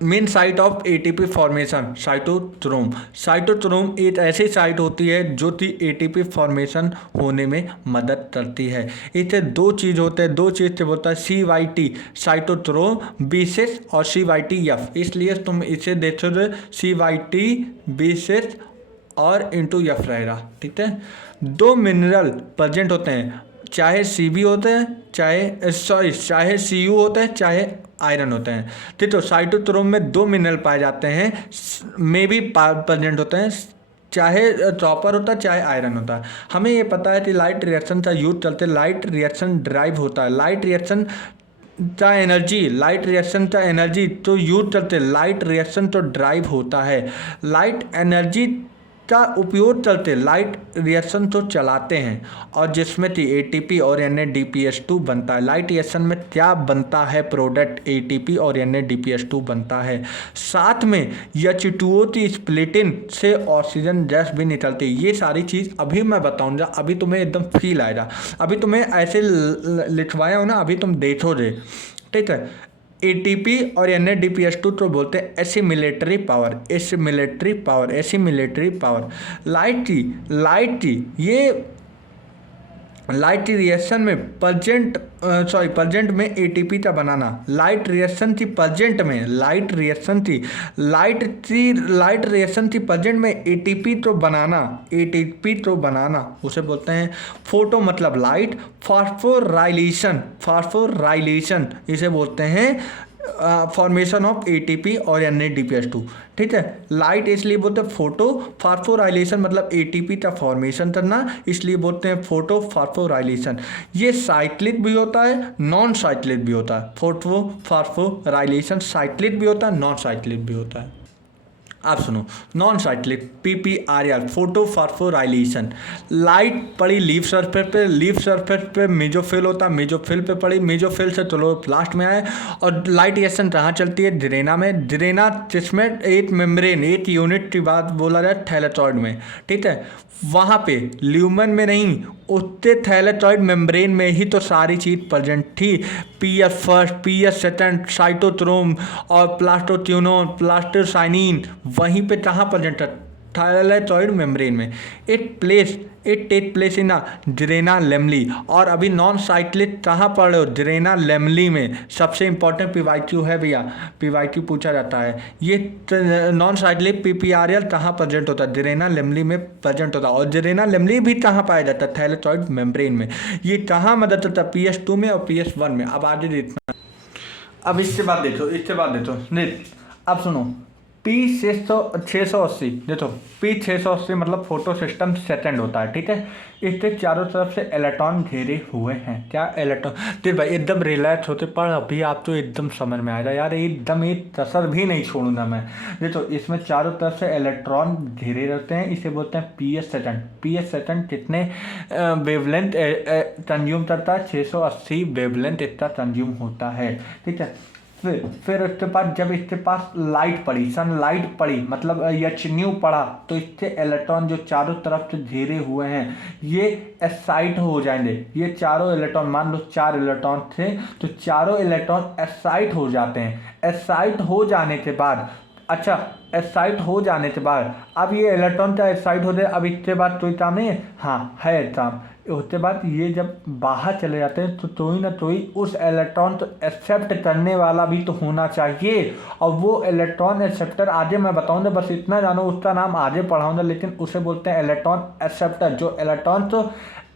main site of ATP formation cytochrome. Cytochrome एक ऐसी साइट होती है जो कि एटीपी फॉर्मेशन होने में मदद करती है। इससे दो चीज़ होते हैं, दो चीज़ से होता है CYT साइटोक्रोम B6 और CYTF, इसलिए तुम इसे देखोगे CYT B6 और इंटू एफ रहेगा, ठीक है। दो मिनरल प्रेजेंट होते हैं, चाहे Cb होते हैं चाहे Cu होते हैं चाहे आयरन होते हैं, ठीक है। साइटोक्रोम में दो मिनरल पाए जाते हैं, में भी प्रेजेंट होते हैं, चाहे कॉपर होता है चाहे आयरन होता है। हमें ये पता है कि लाइट रिएक्शन का यूज चलते लाइट रिएक्शन ड्राइव होता है, लाइट रिएक्शन का एनर्जी तो यूज करते लाइट रिएक्शन तो ड्राइव होता है, लाइट एनर्जी का उपयोग करते लाइट रिएक्शन तो चलाते हैं, और जिसमें कि एटीपी और NADPH2 बनता है। लाइट रिएक्शन में क्या बनता है प्रोडक्ट, एटीपी और NADPH2 बनता है। साथ में H2O की स्प्लिटिंग से ऑक्सीजन गैस भी निकलती है। ये सारी चीज़ अभी मैं बताऊंगा, अभी तुम्हें एकदम फील आएगा, अभी तुम्हें ऐसे लिखवाया हो ना, अभी तुम देखोगे, ठीक है। एटीपी और NADPH2 तो बोलते हैं एसिमिलेटरी पावर। लाइट की रिएक्शन में प्रेजेंट में एटीपी का बनाना, लाइट रिएक्शन की प्रेजेंट में एटीपी तो बनाना उसे बोलते हैं फोटो मतलब लाइट, फास्फोराइलेशन इसे बोलते हैं फॉर्मेशन ऑफ एटीपी और NADPH2, ठीक है। लाइट इसलिए बोलते हैं फोटो, फास्फोराइलेशन मतलब एटीपी का फॉर्मेशन करना, इसलिए बोलते हैं फोटो फास्फोराइलेशन। ये साइक्लिक भी होता है, नॉन साइक्लिक भी होता है। फोटो फास्फोराइलेशन साइक्लिक भी होता है, नॉन साइक्लिक भी होता है। आप सुनो, non cyclic PPRL photo phosphorylation. Light पड़ी लीफ सरफेस पे मेजोफिल होता है, मेजोफिल पे पड़ी, मेजोफिल से क्लोरोप्लास्ट में आए, और लाइट रिएक्शन कहाँ चलती है, ड्रेना में, जिसमें एक मेम्ब्रेन, एक यूनिट की बात बोला जाए थैलेटॉइड में, ठीक है। वहाँ पे ल्यूमन में नहीं, उसके थैलेटॉइड मेम्ब्रेन में ही तो सारी चीज़ प्रेजेंट थी। PS first, PS second, cytochrome और प्लास्टोसाइनिन वहीं पे कहाँ प्रेजेंट है, थैलेटॉइड मेम्ब्रेन में। It take place in grana lamellae. और अभी नॉन साइक्लिक कहाँ पढ़ रहे हो, ड्रेना लेमली में। सबसे इंपॉर्टेंट PYQ है भैया, PYQ पूछा जाता है। ये नॉन साइक्लिक PPRL कहाँ प्रेजेंट होता है, ड्रेना लेमली में प्रेजेंट होता है। और ड्रेना लेमली भी कहाँ पाया जाता है, थैलेटॉइड मेम्ब्रेन में। ये कहाँ मदद करता है, PS2 में और PS1 में। अब आगे देखना, अब इसके बाद देखो नहीं, अब सुनो, P680 देखो, P680 मतलब फोटो सिस्टम सेकेंड होता है, ठीक है। इसके चारों तरफ से इलेक्ट्रॉन घेरे हुए हैं। क्या इलेक्ट्रॉन, तो भाई एकदम रिलैक्स होते, पर अभी आप तो एकदम समझ में आएगा यार, एकदम एक कसर भी नहीं छोड़ूंगा मैं। देखो, इसमें चारों तरफ से इलेक्ट्रॉन घेरे रहते हैं, इसे बोलते हैं PS सेकेंड। कितने वेवलेंथ कंज्यूम करता है, 680 वेवलेंथ इतना कंज्यूम होता है, ठीक है। फिर उसके बाद जब इसके पास लाइट पड़ी, सनलाइट पड़ी, मतलब H पड़ा, तो इससे इलेक्ट्रॉन जो चारों तरफ से घेरे हुए हैं ये एक्साइट हो जाएंगे। ये चारों इलेक्ट्रॉन, मान लो 4 इलेक्ट्रॉन थे, तो चारों इलेक्ट्रॉन एक्साइट हो जाते हैं। एक्साइट हो जाने के बाद, अच्छा, एक्साइट हो जाने के बाद अब ये इलेक्ट्रॉन का एक्साइट हो जाए, अब इसके बाद कोई काम नहीं है, हाँ है काम। उसके बाद ये जब बाहर चले जाते हैं तो कोई ना कोई उस इलेक्ट्रॉन को एक्सेप्ट करने वाला भी तो होना चाहिए, और वो इलेक्ट्रॉन एक्सेप्टर आगे मैं बताऊंगा, बस इतना जानो, उसका नाम आगे पढ़ाऊंगा, लेकिन उसे बोलते हैं इलेक्ट्रॉन एक्सेप्टर, जो इलेक्ट्रॉन को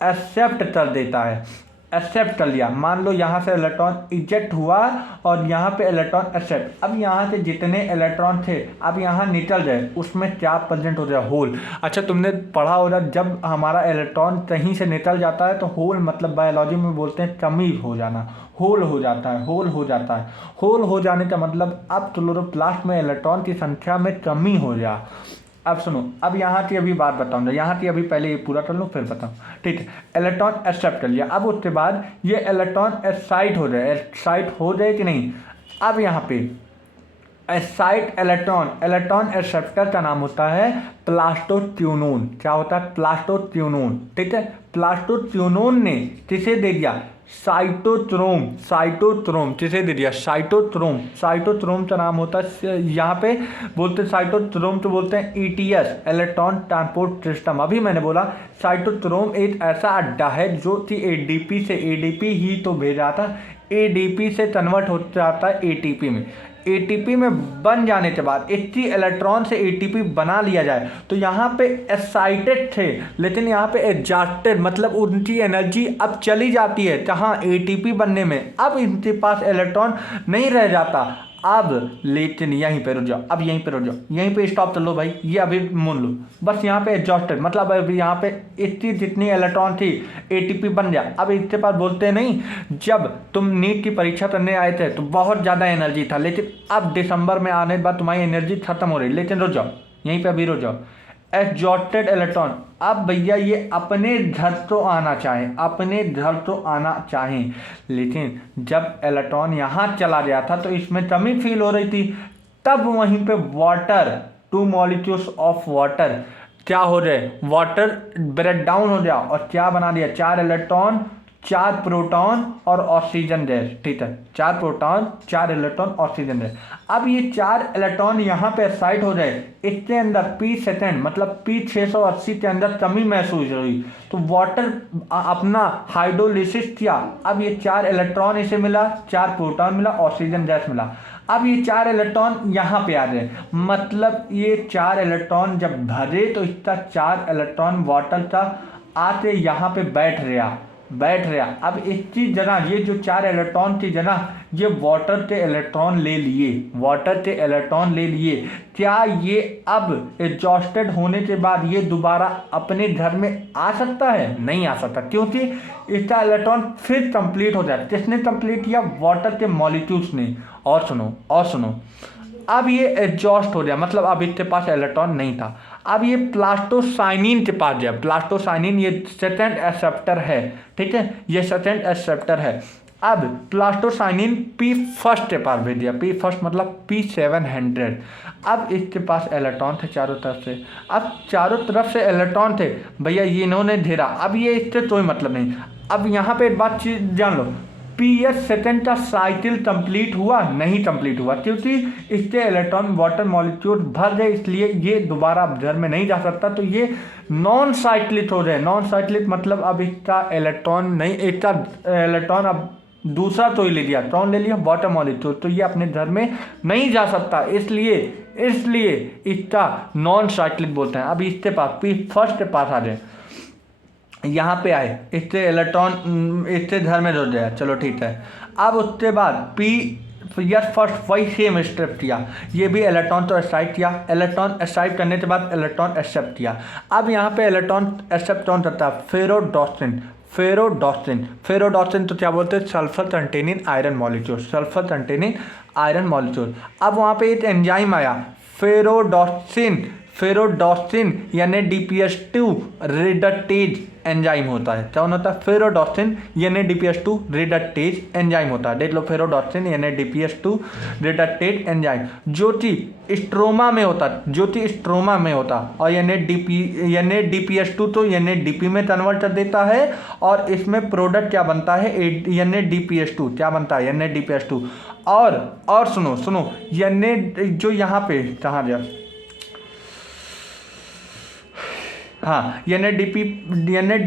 एक्सेप्ट कर देता है। एक्सेप्ट कर लिया, मान लो यहाँ से इलेक्ट्रॉन इजेक्ट हुआ और यहाँ पे इलेक्ट्रॉन एक्सेप्ट। अब यहाँ से जितने इलेक्ट्रॉन थे अब यहाँ निकल गए, उसमें क्या प्रेजेंट हो जाए, होल। अच्छा, तुमने पढ़ा होगा, जब हमारा इलेक्ट्रॉन कहीं से निकल जाता है तो होल मतलब बायोलॉजी में बोलते हैं कमी हो जाना, होल हो जाता है। होल हो जाने का मतलब अब क्लोरोप्लास्ट में इलेक्ट्रॉन की संख्या में कमी हो जाए। अब सुनो, अब यहाँ की अभी बात बताऊंगा, यहाँ की अभी पहले ये पूरा कर लो फिर बताऊँ, ठीक है। इलेक्ट्रॉन एक्सेप्ट कर लिया, अब उसके बाद ये इलेक्ट्रॉन एक्साइट हो जाए कि नहीं। अब यहाँ पे एक्साइट इलेक्ट्रॉन एक्सेप्टर का नाम होता है प्लास्टोक्यूनोन। क्या होता है, प्लास्टोक्यूनोन, ठीक है। प्लास्टोक्यूनोन ने किसे दे दिया, साइटोक्रोम किसे दे दिया, साइटोक्रोम का नाम होता है, यहाँ पे बोलते हैं साइटोक्रोम तो बोलते हैं ETS, इलेक्ट्रॉन ट्रांसपोर्ट सिस्टम। अभी मैंने बोला साइटोक्रोम एक ऐसा अड्डा है जो कि ADP से, ADP ही तो भेजा था, ADP से कन्वर्ट हो जाता है ATP में। ATP में बन जाने के बाद 80 इलेक्ट्रॉन से ATP बना लिया जाए तो यहाँ पे एक्साइटेड थे, लेकिन यहाँ पे एग्जॉस्टेड, मतलब उनकी एनर्जी अब चली जाती है जहाँ ATP बनने में, अब इनके पास इलेक्ट्रॉन नहीं रह जाता। अब लेकिन यहीं पे रुक जाओ, अब यहीं पे रुक जाओ, यहीं पे स्टॉप कर लो भाई, ये अभी मान लो बस यहाँ पे एग्जॉस्टेड, मतलब अभी यहाँ पे इतनी जितनी इलेक्ट्रॉन थी ATP बन गया। अब इसके पास बोलते नहीं, जब तुम नीट की परीक्षा करने आए थे तो बहुत ज़्यादा एनर्जी था, लेकिन अब दिसंबर में आने के बाद तुम्हारी एनर्जी खत्म हो रही, लेकिन रुक जाओ यहीं पर अभी रुक जाओ। एग्जॉस्टेड इलेक्ट्रॉन, अब भैया ये अपने घर तो आना चाहें, अपने घर तो आना चाहें, लेकिन जब इलेक्ट्रॉन यहाँ चला गया था तो इसमें कमी फील हो रही थी, तब वहीं पे वाटर, 2 मॉलिक्यूल्स ऑफ वाटर क्या हो रहे, वाटर ब्रेक डाउन हो गया और क्या बना दिया, 4 इलेक्ट्रॉन 4 प्रोटॉन और ऑक्सीजन गैस, ठीक है, 4 प्रोटॉन 4 इलेक्ट्रॉन ऑक्सीजन गैस। अब ये 4 इलेक्ट्रॉन यहाँ पे एक्साइट हो जाए, इसके अंदर P सेकेंड मतलब P680 के अंदर कमी महसूस हुई तो वाटर अपना हाइड्रोलिसिस किया। अब ये 4 इलेक्ट्रॉन इसे मिला, 4 प्रोटॉन मिला, ऑक्सीजन गैस मिला। अब ये 4 इलेक्ट्रॉन यहाँ पे आ गए, मतलब ये 4 इलेक्ट्रॉन जब भरे तो इसका 4 इलेक्ट्रॉन वाटर का आते यहाँ पे बैठ रहा। अब इसकी जगह ये जो 4 इलेक्ट्रॉन की जगह ये वाटर के इलेक्ट्रॉन ले लिए, क्या ये अब एग्जॉस्टेड होने के बाद ये दोबारा अपने घर में आ सकता है? नहीं आ सकता, क्योंकि इसका इलेक्ट्रॉन फिर कंप्लीट हो जाए। किसने कंप्लीट किया? वाटर के मॉलिक्यूल्स ने। और सुनो, अब ये एग्जॉस्ट हो गया, मतलब अब इसके पास इलेक्ट्रॉन नहीं था। अब ये प्लास्टोसाइनिन के पास जाए, प्लास्टोसाइनिन ये सेकेंड एक्सेप्टर है, ठीक है, ये सेकेंड एक्सेप्टर है। अब प्लास्टोसाइनिन P फर्स्ट के पास भेज दिया, P फर्स्ट मतलब P700। अब इसके पास इलेक्ट्रॉन थे चारों तरफ से, अब चारों तरफ से इलेक्ट्रॉन थे भैया, ये इन्होंने घेरा, अब ये इससे कोई मतलब नहीं। अब यहाँ पे एक बात चीज जान लो, PS सेकेंड का साइकिल कंप्लीट हुआ? नहीं कंप्लीट हुआ, क्योंकि इसके इलेक्ट्रॉन वाटर मॉलिक्यूल भर गए, इसलिए ये दोबारा घर में नहीं जा सकता, तो ये नॉन साइक्लिक हो जाए। नॉन साइक्लिक मतलब अब इसका इलेक्ट्रॉन नहीं, इसका इलेक्ट्रॉन अब दूसरा तो ही ले लिया, कौन ले लिया? वाटर मॉलिक्यूल, तो ये अपने घर में नहीं जा सकता, इसलिए इसका नॉन साइक्लिक बोलते हैं। अब इसके पास P फर्स्ट के पास आ जाए, यहाँ पे आए, इससे इलेक्ट्रॉन इससे घर में जुड़ गया, चलो ठीक है। अब उसके बाद P फर्स्ट वही सेम स्टेप किया, ये भी इलेक्ट्रॉन तो एक्साइट किया, इलेक्ट्रॉन एक्साइट करने के बाद इलेक्ट्रॉन एक्सेप्ट किया। अब यहाँ पे इलेक्ट्रॉन एक्सेप्ट कौन करता है? फेरोडॉक्सिन तो क्या बोलते हैं? Sulphur containing iron molecule. अब वहाँ पे एक एंजाइम आया फेरोडॉक्सिन यानी DPS2 रिडक्टेज एंजाइम होता है। क्या होता है? फेरोडॉक्सिन यानी DPS2 रिडक्टेज एंजाइम होता है। देख लो, फेरोडॉक्सिन यानी DPS2 रिडक्टेज एंजाइम जो कि स्ट्रोमा में होता और यानी DPS2 तो यानी DP में कन्वर्ट कर देता है, और इसमें प्रोडक्ट क्या बनता है? यानी DPS2 क्या बनता है? यानी DPS2। और सुनो यानी जो यहाँ पे कहाँ गया, हाँ, यानी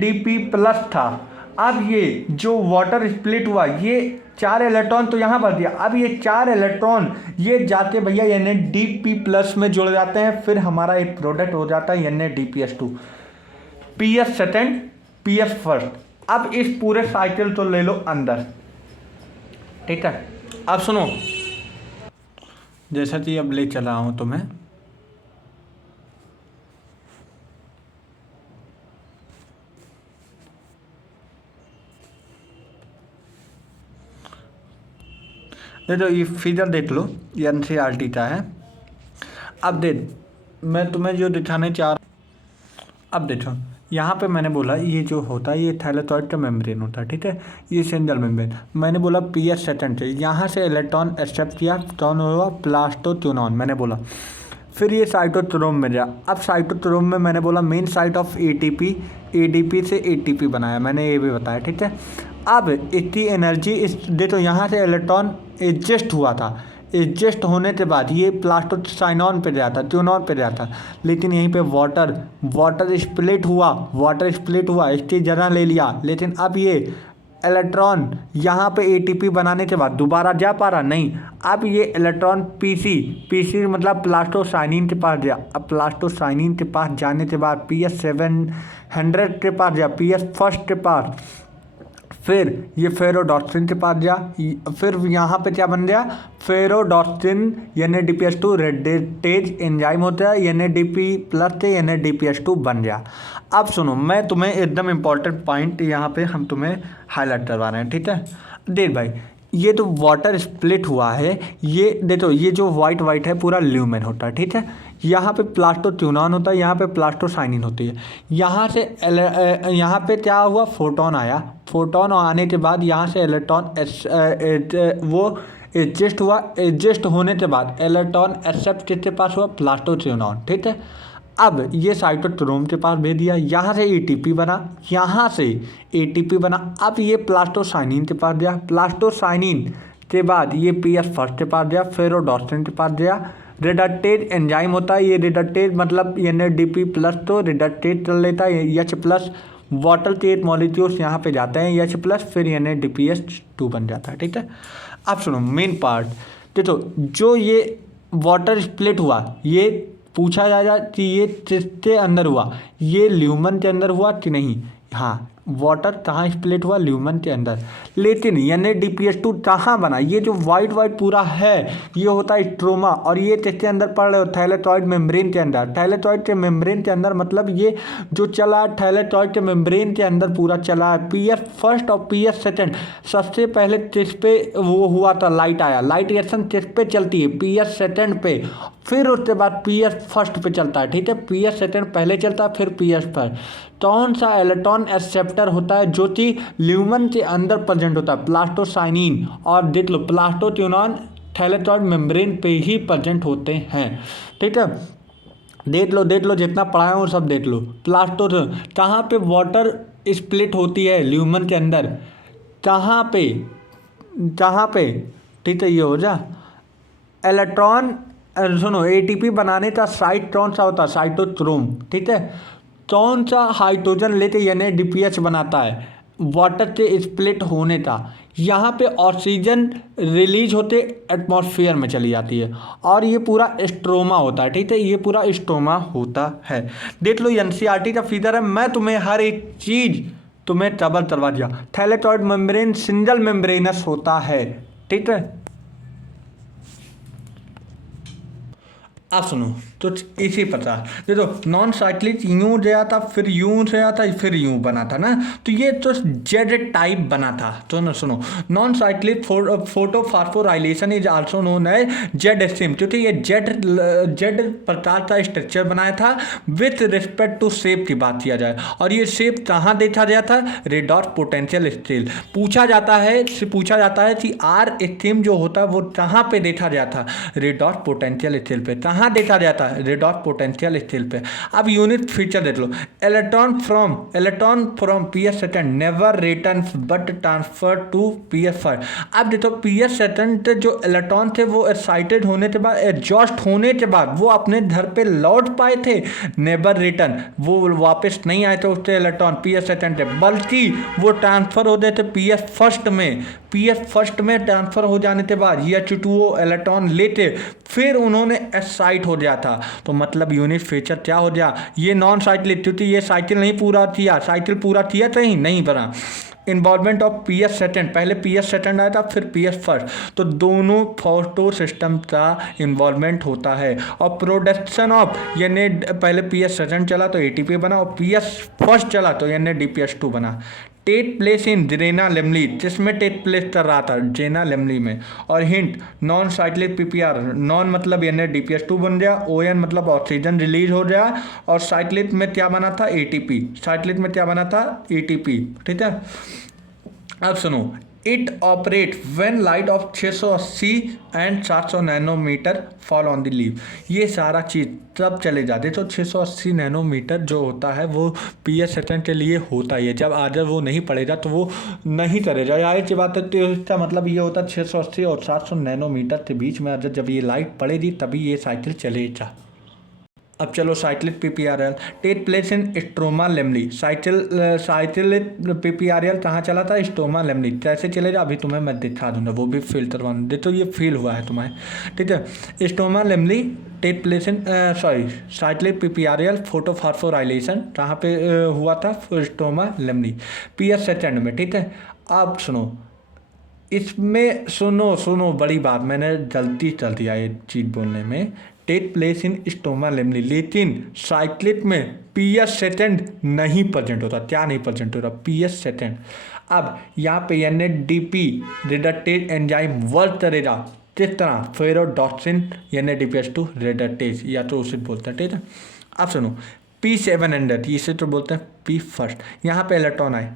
DP प्लस था। अब ये जो वाटर स्प्लिट हुआ, ये 4 इलेक्ट्रॉन तो यहाँ भर दिया, अब ये 4 इलेक्ट्रॉन ये जाते भैया यानी DP प्लस में जुड़ जाते हैं, फिर हमारा एक प्रोडक्ट हो जाता है यानी DPS2, PS second PS first. अब इस पूरे साइकिल तो ले लो अंदर, ठीक है। अब सुनो, जैसा कि अब ले चला हूँ तुम्हें, देखो ये फिगर देख लो, ये NCERT का है। अब देख, मैं तुम्हें जो दिखाने चाह रहा हूँ, अब देखो यहाँ पे मैंने बोला ये जो होता है ये थैलेटॉइड का मेम्ब्रेन होता है, ठीक है, ये सिंगल मेम्ब्रेन। मैंने बोला PS सेकेंड से यहाँ से इलेक्ट्रॉन एक्सेप्ट किया, कौन हुआ? प्लास्टोक्विनोन। मैंने बोला फिर ये साइटोक्रोम में गया। अब साइटोक्रोम में मैंने बोला main site of ATP, ADP से एटीपी बनाया, मैंने ये भी बताया, ठीक है। अब इतनी एनर्जी इस देखो यहाँ से इलेक्ट्रॉन एडजस्ट हुआ था, एडजस्ट होने के बाद ये प्लास्टोसाइनॉन पे गया था, ट्यूनॉन पे गया था, लेकिन यहीं पे वाटर स्प्लिट हुआ, इसकी जगह ले लिया। लेकिन अब ये इलेक्ट्रॉन यहाँ पे एटीपी बनाने के बाद दोबारा जा पा रहा नहीं। अब ये इलेक्ट्रॉन पीसी मतलब प्लास्टोसाइनिन के पास गया। अब प्लास्टोसाइनिन के पास जाने के बाद PS700 के पास गया, PS फर्स्ट के पास, फिर ये फेरोडॉक्सिन के पास गया। फिर यहाँ पे क्या बन गया, फेरोडॉक्सिन NADPH2 रेडिटेज एंजाइम होता है, NADP+ से NADPH2 बन गया। अब सुनो, मैं तुम्हें एकदम इम्पॉर्टेंट पॉइंट यहाँ पे हम तुम्हें हाईलाइट करवा रहे हैं, ठीक है। देख भाई, ये तो वाटर स्प्लिट हुआ है, ये देखो ये जो वाइट है पूरा ल्यूमेन होता है, ठीक है। यहाँ पे प्लास्टोट्यूनॉन होता है, यहाँ पे प्लास्टोसाइनिन होती है। यहाँ से यहाँ पे क्या हुआ, फोटोन आया, फोटोन आने के बाद यहाँ से इलेक्ट्रॉन वो एडजस्ट हुआ, एडजस्ट होने के बाद इलेक्ट्रॉन एक्सेप्ट किसके पास हुआ, प्लास्टोट्यूनॉन, ठीक है। अब ये साइटोक्रोम के पास भेज दिया, यहाँ से एटीपी बना, यहाँ से एटीपी बना। अब ये प्लास्टोसाइनिन के पास गया, प्लास्टोसाइनिन के बाद ये PS फर्स्ट के पास गया, फेरोडॉक्सिन के पास गया। रिडक्टेज एंजाइम होता है, ये रिडक्टेज मतलब NADP+ तो रिडक्टेज कर लेता है H+, वाटर के 8 मॉलिक्यूल्स यहाँ पे जाते हैं H+, फिर NADPH2 बन जाता है, ठीक है। अब सुनो मेन पार्ट, देखो जो ये वाटर स्प्लिट हुआ, ये पूछा जाएगा कि ये किसके अंदर हुआ, ये ल्यूमन के अंदर हुआ कि नहीं। हाँ, वाटर कहाँ स्प्लिट हुआ, ल्यूमन के अंदर। लेकिन NADPH2 कहाँ बना, ये जो वाइट पूरा है ये होता है स्ट्रोमा, और ये किसके अंदर पड़ रहे हो, थैलेटॉइड मेम्ब्रेन के अंदर। थैलेटॉइड के मेम्ब्रेन के अंदर मतलब ये जो चला थैलेटॉइड के मेम्ब्रेन के अंदर पूरा चला है। PS फर्स्ट और PS सेकेंड सबसे पहले किस पे वो हुआ था, लाइट आया, लाइट रिएक्शन किस पे चलती है, PS सेकेंड पे, फिर उसके बाद PS फर्स्ट पे चलता है, ठीक है। PS सेकेंड पहले चलता है, फिर PS फर्स्ट। कौन सा इलेक्ट्रॉन एक्सेप्टर होता है जो कि ल्यूमन के अंदर प्रेजेंट होता है, प्लास्टोसाइनिन। और देख लो प्लास्टोट्यूनॉन थैलेटॉइड मेम्ब्रेन पे ही प्रेजेंट होते हैं, ठीक है। देख लो जितना पढ़ाया वो सब देख लो। प्लास्टोट्यूनॉन कहाँ पे वाटर स्प्लिट होती है, ल्यूमन के अंदर, कहाँ पे, ठीक है। ये हो जा इलेक्ट्रॉन, सुनो एटीपी बनाने का साइट कौन सा होता है, साइटोक्रोम, ठीक है। कौन सा हाइड्रोजन लेके NADPH बनाता है, वाटर के स्प्लिट होने का। यहाँ पे ऑक्सीजन रिलीज होते एटमॉस्फेयर में चली जाती है, और ये पूरा स्ट्रोमा होता है, ठीक है। ये पूरा स्ट्रोमा होता है। देख लो NCERT का फीचर है, मैं तुम्हें हर एक चीज़ तुम्हें कवर करवा दिया। थैलेटॉइड मेम्ब्रेन सिंगल मेम्ब्रेनस होता है, ठीक है। अब सुनो तो इसी प्रकार देखो नॉन साइक्लिक यूं गया था, फिर यूं से आया था, फिर यूं बना था ना, तो ये तो जेड टाइप बना था। तो सुनो non cyclic photophosphorylation is also known as ZSM, क्योंकि ये जेड प्रकार का स्ट्रक्चर बनाया था विथ रिस्पेक्ट टू शेप की बात किया जाए। और ये शेप कहाँ देखा गया था, रेडॉट पोटेंशियल स्केल। पूछा जाता है कि R स्ट्रीम जो होता है वो कहाँ पे देखा गया था, रेडॉट पोटेंशियल स्केल पे। कहाँ देखा जाता है, रेडॉट पोटेंशियल स्केल पे। अब यूनिट फीचर देख लो, electron from PS second never return but transfer to PS first. अब देखो PS सेकेंड जो इलेक्ट्रॉन थे वो एक्साइटेड होने के बाद, एग्जॉस्ट होने के बाद वो अपने घर पे लौट पाए थे, नेवर रिटर्न, वो वापस नहीं आए थे उससे इलेक्ट्रॉन PS सेकेंड से, बल्कि वो ट्रांसफर हो गए थे PS फर्स्ट में। PS फर्स्ट में ट्रांसफर हो जाने के बाद H2O इलेक्ट्रॉन लेते फिर उन्होंने एक्साइट हो गया था। तो मतलब यूनिट फीचर क्या हो गया, ये नॉन साइक्लिक, क्योंकि ये साइकिल नहीं पूरा किया, साइकिल पूरा किया तो ही नहीं बना। इन्वॉल्वमेंट ऑफ PS सेकेंड, पहले PS सेकेंड आया था फिर PS फर्स्ट, तो दोनों फोटो सिस्टम का इन्वॉल्वमेंट होता है। और प्रोडक्शन ऑफ यानी पहले PS सेकेंड चला तो ATP बना, और PS फर्स्ट चला तो NADPH2 बना। टेक प्लेस इन जेना लेमली, जिसमें टेक प्लेस कर रहा था जेना लेमली में। और hint non cyclic PPR, non मतलब NADPH2 बन गया, ON मतलब ऑक्सीजन रिलीज हो गया, और साइक्लिक में क्या बना था ATP, साइक्लिक में क्या बना था ATP, ठीक है। अब सुनो it operate when light of 680 and 700 nanometre fall on the leaf. ये सारा चीज़ तब चले जाते तो 680 नैनोमीटर जो होता है वो PS सेकंड के लिए होता ही है। जब अगर वो नहीं पड़ेगा तो वो नहीं करेगा। जाहिर सी बात है, तो इसका मतलब ये होता है 680 और 700 नैनोमीटर के बीच में अगर जब ये लाइट पड़ेगी तभी ये साइकिल चलेगा। अब चलो cyclic PPRL take place in stroma lamellae. Cyclic PPRL कहाँ चला था? Stroma lamellae. कैसे चलेगा अभी तुम्हें मैं दिखा दूंगा, वो भी फिल्टर वन दे तो ये फील हुआ है तुम्हें, ठीक है। Stroma lamellae take place in cyclic PPRL photophosphorylation कहाँ पे हुआ था? स्ट्रोमा लेमली PS सेकंड में, ठीक है। अब सुनो, इसमें सुनो बड़ी बात, मैंने गलती कर दिया ये चीज़ बोलने में। टेक प्लेस इन स्टोमा लेमली, लेकिन साइक्लिक में PS सेकंड नहीं प्रेजेंट होता। क्या नहीं प्रेजेंट होता? PS second. अब यहाँ पे NADP रिडक्टेज एंजाइम वर्क करेगा किस तरह? फेरोडॉक्सिन NADPH2 रिडक्टेज, या तो उसे बोलते हैं, ठीक है। अब सुनो, P700 इसे तो बोलते हैं P फर्स्ट। यहाँ पे इलेक्ट्रॉन आए,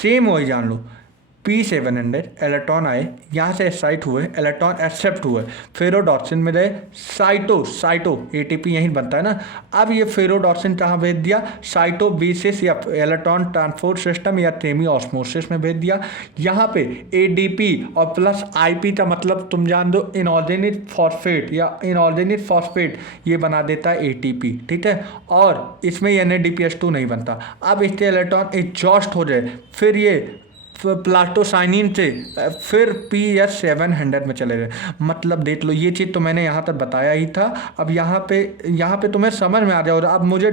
सेम वही जान लो। P700 इलेक्ट्रॉन आए, यहाँ से एक्साइट हुए, इलेक्ट्रॉन एक्सेप्ट हुए, फेरोडॉक्सिन में गए, साइटो ATP यहीं बनता है ना। अब ये फेरोडॉक्सिन कहाँ भेज दिया? साइटोबेसिस या इलेक्ट्रॉन ट्रांसपोर्ट सिस्टम या सेमी ऑस्मोसिस में भेज दिया। यहाँ पे ADP और प्लस IP का मतलब तुम जान दो, इनऑर्गेनिक फॉस्फेट या इनऑर्गेनिक फॉस्फेट, ये बना देता है ATP, ठीक है। और इसमें NADPH2 नहीं बनता। अब इसके इलेक्ट्रॉन एग्जॉस्ट हो जाए, फिर ये प्लाटोसाइनिन से फिर PS700 में चले गए। मतलब देख लो, ये चीज़ तो मैंने यहाँ तक बताया ही था। अब यहाँ पे तुम्हें समझ में आ जाए। और अब मुझे